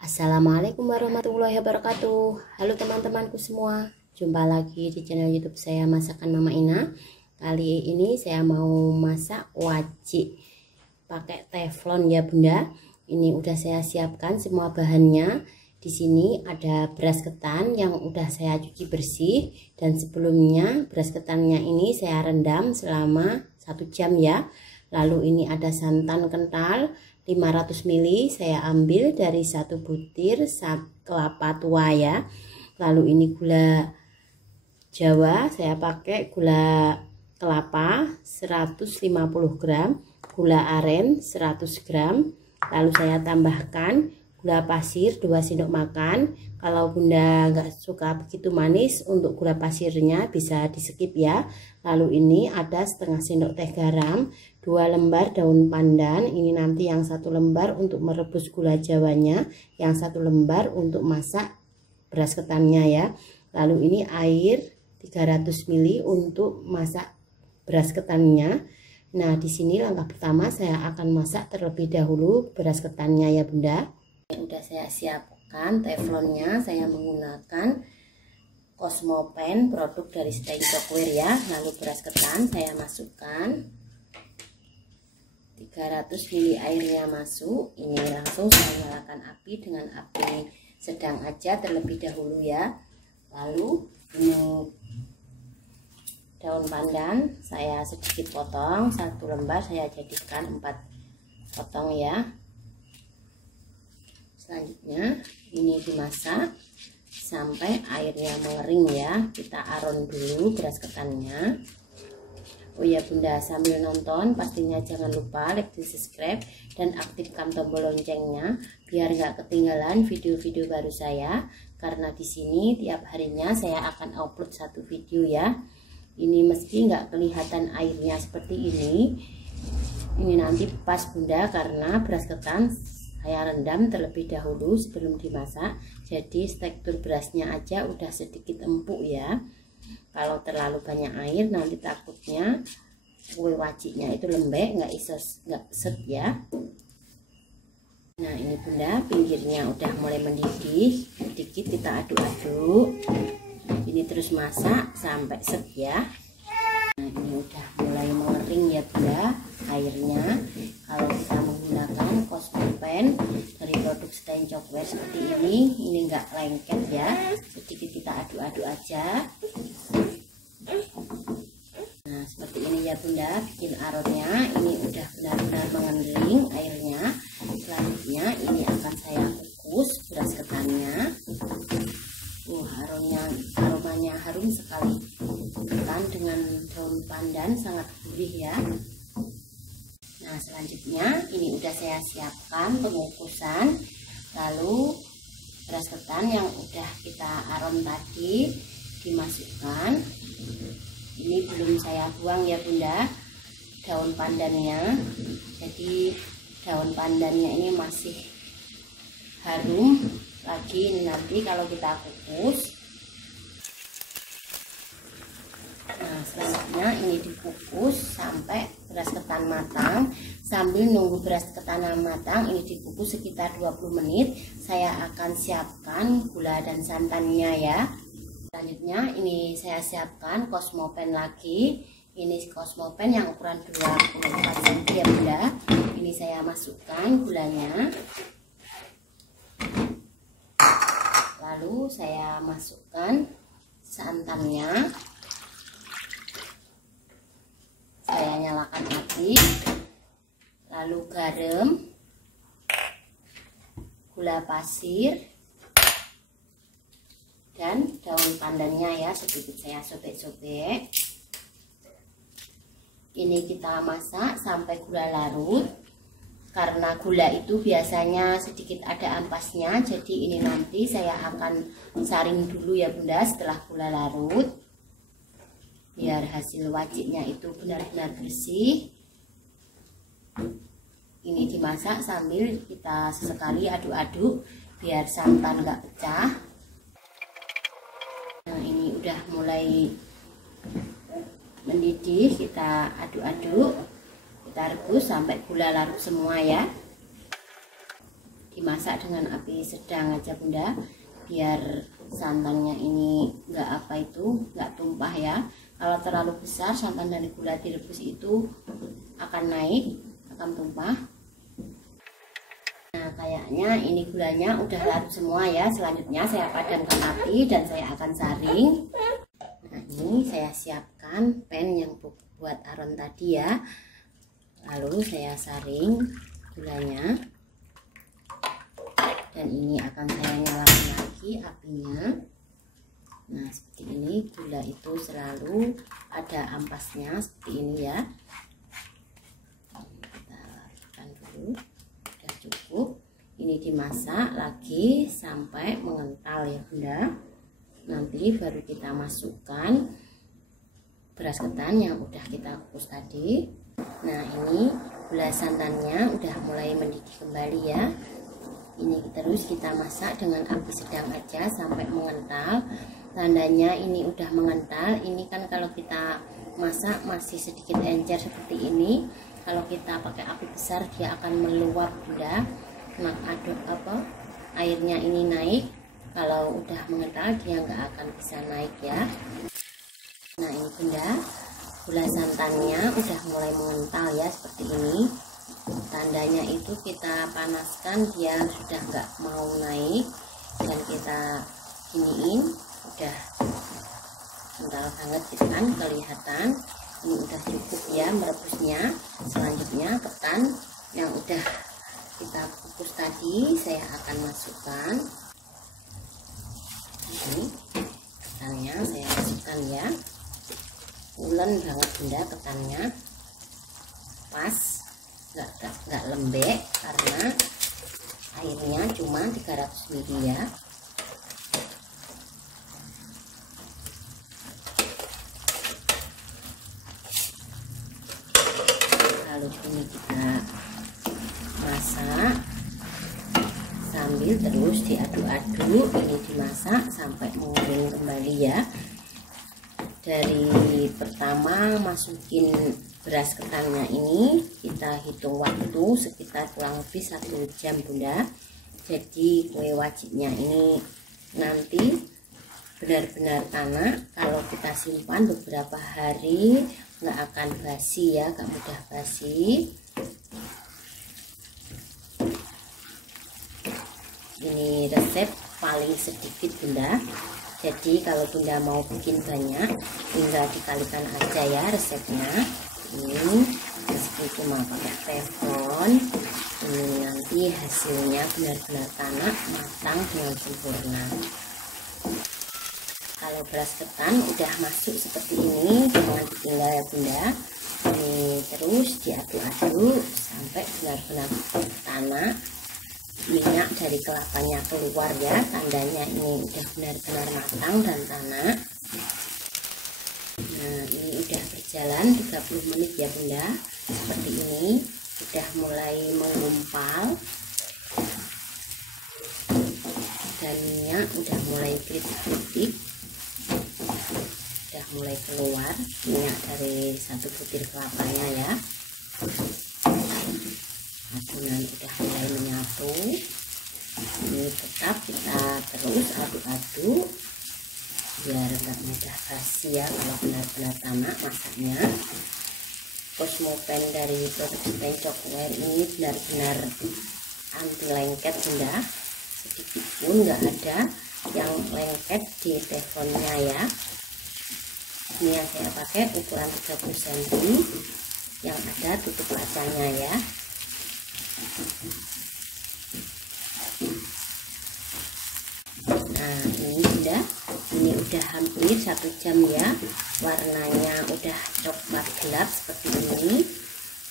Assalamualaikum warahmatullahi wabarakatuh. Halo teman-temanku semua, jumpa lagi di channel YouTube saya Masakan Mama Ina. Kali ini saya mau masak wajik pakai teflon ya Bunda. Ini udah saya siapkan semua bahannya. Di sini ada beras ketan yang udah saya cuci bersih, dan sebelumnya beras ketannya ini saya rendam selama 1 jam ya. Lalu ini ada santan kental 500 ml saya ambil dari 1 butir kelapa tua ya. Lalu ini gula Jawa, saya pakai gula kelapa 150 gram, gula aren 100 gram. Lalu saya tambahkan gula pasir 2 sendok makan. Kalau Bunda nggak suka begitu manis, untuk gula pasirnya bisa di skip ya. Lalu ini ada setengah sendok teh garam, 2 lembar daun pandan. Ini nanti yang 1 lembar untuk merebus gula jawanya, yang 1 lembar untuk masak beras ketannya ya. Lalu ini air 300 ml untuk masak beras ketannya. Nah, di sini langkah pertama saya akan masak terlebih dahulu beras ketannya ya Bunda. Udah saya siapkan teflonnya, saya menggunakan Cosmopan produk dari Stay Cookware ya. Lalu beras ketan saya masukkan 300 ml airnya masuk. Ini langsung saya nyalakan api dengan api sedang aja terlebih dahulu ya. Lalu ini daun pandan saya sedikit potong, 1 lembar saya jadikan 4 potong ya. Selanjutnya ini dimasak sampai airnya mengering ya. Kita aron dulu beras ketannya. Oh ya Bunda, sambil nonton pastinya jangan lupa like dan subscribe dan aktifkan tombol loncengnya biar nggak ketinggalan video-video baru saya. Karena di sini tiap harinya saya akan upload 1 video ya. Ini meski nggak kelihatan airnya seperti ini nanti pas Bunda, karena beras ketan saya rendam terlebih dahulu sebelum dimasak, jadi tekstur berasnya aja udah sedikit empuk ya. Kalau terlalu banyak air nanti takutnya kue wajiknya itu lembek, nggak set ya. Nah ini Bunda, pinggirnya udah mulai mendidih, sedikit kita aduk-aduk. Ini terus masak sampai set ya. Nah ini udah mulai mengering ya Bunda airnya. Kalau kita menggunakan Cosmopan dari produk Stay Cookware seperti ini nggak lengket ya, sedikit kita aduk-aduk aja. Nah seperti ini ya Bunda, bikin aronnya ini udah benar-benar mengering airnya. Selanjutnya ini akan saya kukus beras ketannya. Aromanya harum sekali. Ketan dengan daun pandan sangat gurih ya. Nah selanjutnya ini udah saya siapkan pengukusan. Lalu beras ketan yang udah kita aron tadi dimasukkan. Ini belum saya buang ya Bunda daun pandannya. Jadi daun pandannya ini masih harum lagi. Ini nanti kalau kita kukus. Nah selanjutnya ini dikukus sampai beras ketan matang. Sambil nunggu beras ketan matang ini dikukus sekitar 20 menit, saya akan siapkan gula dan santannya ya. Selanjutnya ini saya siapkan Cosmopan lagi. Ini Cosmopan yang ukuran 24 cm ya Bunda. Ini saya masukkan gulanya. Lalu saya masukkan santannya. Saya nyalakan api. Lalu garam, gula pasir, dan daun pandannya ya, sedikit saya sobek-sobek. Ini kita masak sampai gula larut. Karena gula itu biasanya sedikit ada ampasnya, jadi ini nanti saya akan saring dulu ya Bunda setelah gula larut, biar hasil wajiknya itu benar-benar bersih. Ini dimasak sambil kita sesekali aduk-aduk biar santan nggak pecah. Nah ini udah mulai mendidih, kita aduk-aduk, kita rebus sampai gula larut semua ya. dimasak dengan api sedang aja Bunda, biar santannya ini nggak tumpah ya. Kalau terlalu besar santan dari gula direbus itu akan naik, akan tumpah. Nah kayaknya ini gulanya udah larut semua ya. Selanjutnya saya padamkan api dan saya akan saring. Nah ini saya siapkan pan yang buat aron tadi ya. Lalu saya saring gulanya. Dan ini akan saya nyalakan lagi apinya. Nah seperti ini, gula itu selalu ada ampasnya seperti ini ya. Kita larutkan dulu, sudah cukup. Ini dimasak lagi sampai mengental ya Bunda. Nanti baru kita masukkan beras ketan yang udah kita kukus tadi. Nah ini gula santannya udah mulai mendidih kembali ya. Ini terus kita masak dengan api sedang aja sampai mengental. Tandanya ini udah mengental. Ini kan kalau kita masak masih sedikit encer seperti ini. Kalau kita pakai api besar dia akan meluap Bunda. Nah airnya ini naik. Kalau udah mengental dia nggak akan bisa naik ya. Nah ini Bunda, gula santannya udah mulai mengental ya seperti ini. Tandanya itu kita panaskan dia sudah nggak mau naik, dan kita giniin udah kental banget gitu kan, kelihatan ini udah cukup ya merebusnya. Selanjutnya ketan yang udah kita kukus tadi saya akan masukkan. Ini ketannya saya masukkan ya, ulen banget Bunda ketannya, pas nggak lembek karena airnya cuma 300 ml ya. Lalu ini kita masak sambil terus diaduk-aduk. Ini dimasak sampai mengering kembali ya. Dari pertama masukin beras ketannya ini kita hitung waktu sekitar kurang lebih 1 jam Bunda. Jadi kue wajibnya ini nanti benar-benar tanak. Kalau kita simpan beberapa hari nggak akan basi ya, nggak mudah basi. Ini resep paling sedikit Bunda. Jadi kalau Bunda mau bikin banyak tinggal dikalikan aja ya resepnya. Ini meski cuma pakai teflon, ini nanti hasilnya benar-benar tanak, matang dengan sempurna. Kalau beras ketan udah masuk seperti ini, jangan ditinggal ya Bunda. Ini terus diaduk-aduk sampai benar-benar tanak. Minyak dari kelapanya keluar ya, tandanya ini udah benar-benar matang dan tanak. Nah ini udah berjalan 30 menit ya Bunda, seperti ini udah mulai mengumpal dan minyak udah mulai kritik-kritik, udah mulai keluar minyak dari 1 butir kelapanya ya. Adonan udah mulai menyatu. Ini tetap kita terus aduk-aduk biar nggak mudah basi ya kalau benar-benar tanak masaknya. Cosmopan dari produksi Cookware ini benar-benar anti lengket Bunda, sedikit pun nggak ada yang lengket di teflonnya ya. Ini yang saya pakai ukuran 30 cm yang ada tutup kacanya ya. Nah ini Bunda, ini udah hampir 1 jam ya, warnanya udah coklat gelap seperti ini,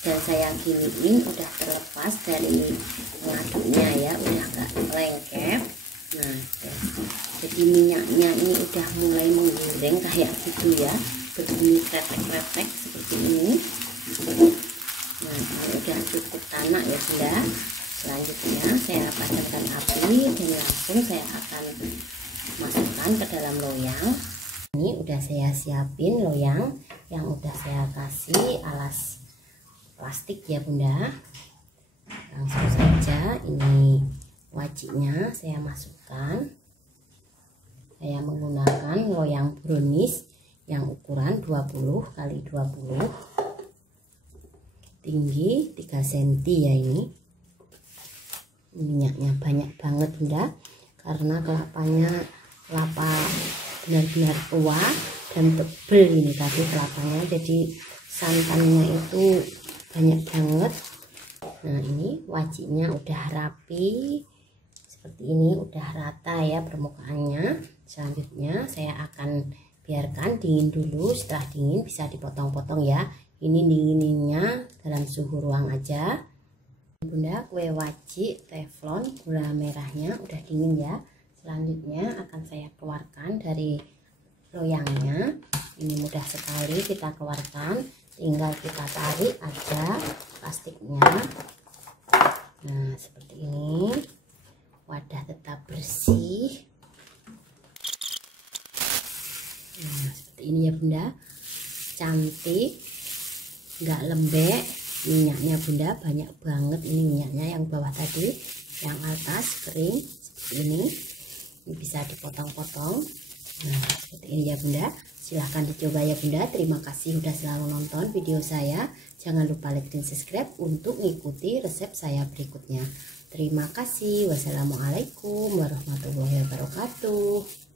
dan saya giniin udah terlepas dari ngaduknya ya, udah gak lengket. Nah jadi minyaknya ini udah mulai menggoreng kayak gitu ya, berbunyi kretek-kretek seperti ini. Nah kalau udah cukup tanak ya Bunda, selanjutnya saya padamkan api dan langsung saya akan masukkan ke dalam loyang. Ini udah saya siapin loyang yang udah saya kasih alas plastik ya Bunda. Langsung saja ini wajiknya saya masukkan. Saya menggunakan loyang brownies yang ukuran 20 kali 20, tinggi 3 cm ya. Ini minyaknya banyak banget Bunda, karena kelapa benar-benar tua dan tebel ini tadi kelapanya, jadi santannya itu banyak banget. Nah ini wajiknya udah rapi seperti ini, udah rata ya permukaannya. Selanjutnya saya akan biarkan dingin dulu. Setelah dingin bisa dipotong-potong ya. Ini dingininnya dalam suhu ruang aja. Bunda, kue wajik teflon gula merahnya udah dingin ya. Selanjutnya akan saya keluarkan dari loyangnya. Ini mudah sekali kita keluarkan, tinggal kita tarik aja plastiknya. Nah seperti ini, wadah tetap bersih. Nah seperti ini ya Bunda, cantik, nggak lembek. Minyaknya Bunda banyak banget, ini minyaknya yang bawah tadi, yang atas kering seperti ini. Ini bisa dipotong-potong. Nah seperti ini ya Bunda, silahkan dicoba ya Bunda. Terima kasih udah selalu nonton video saya. Jangan lupa like dan subscribe untuk mengikuti resep saya berikutnya. Terima kasih. Wassalamualaikum warahmatullahi wabarakatuh.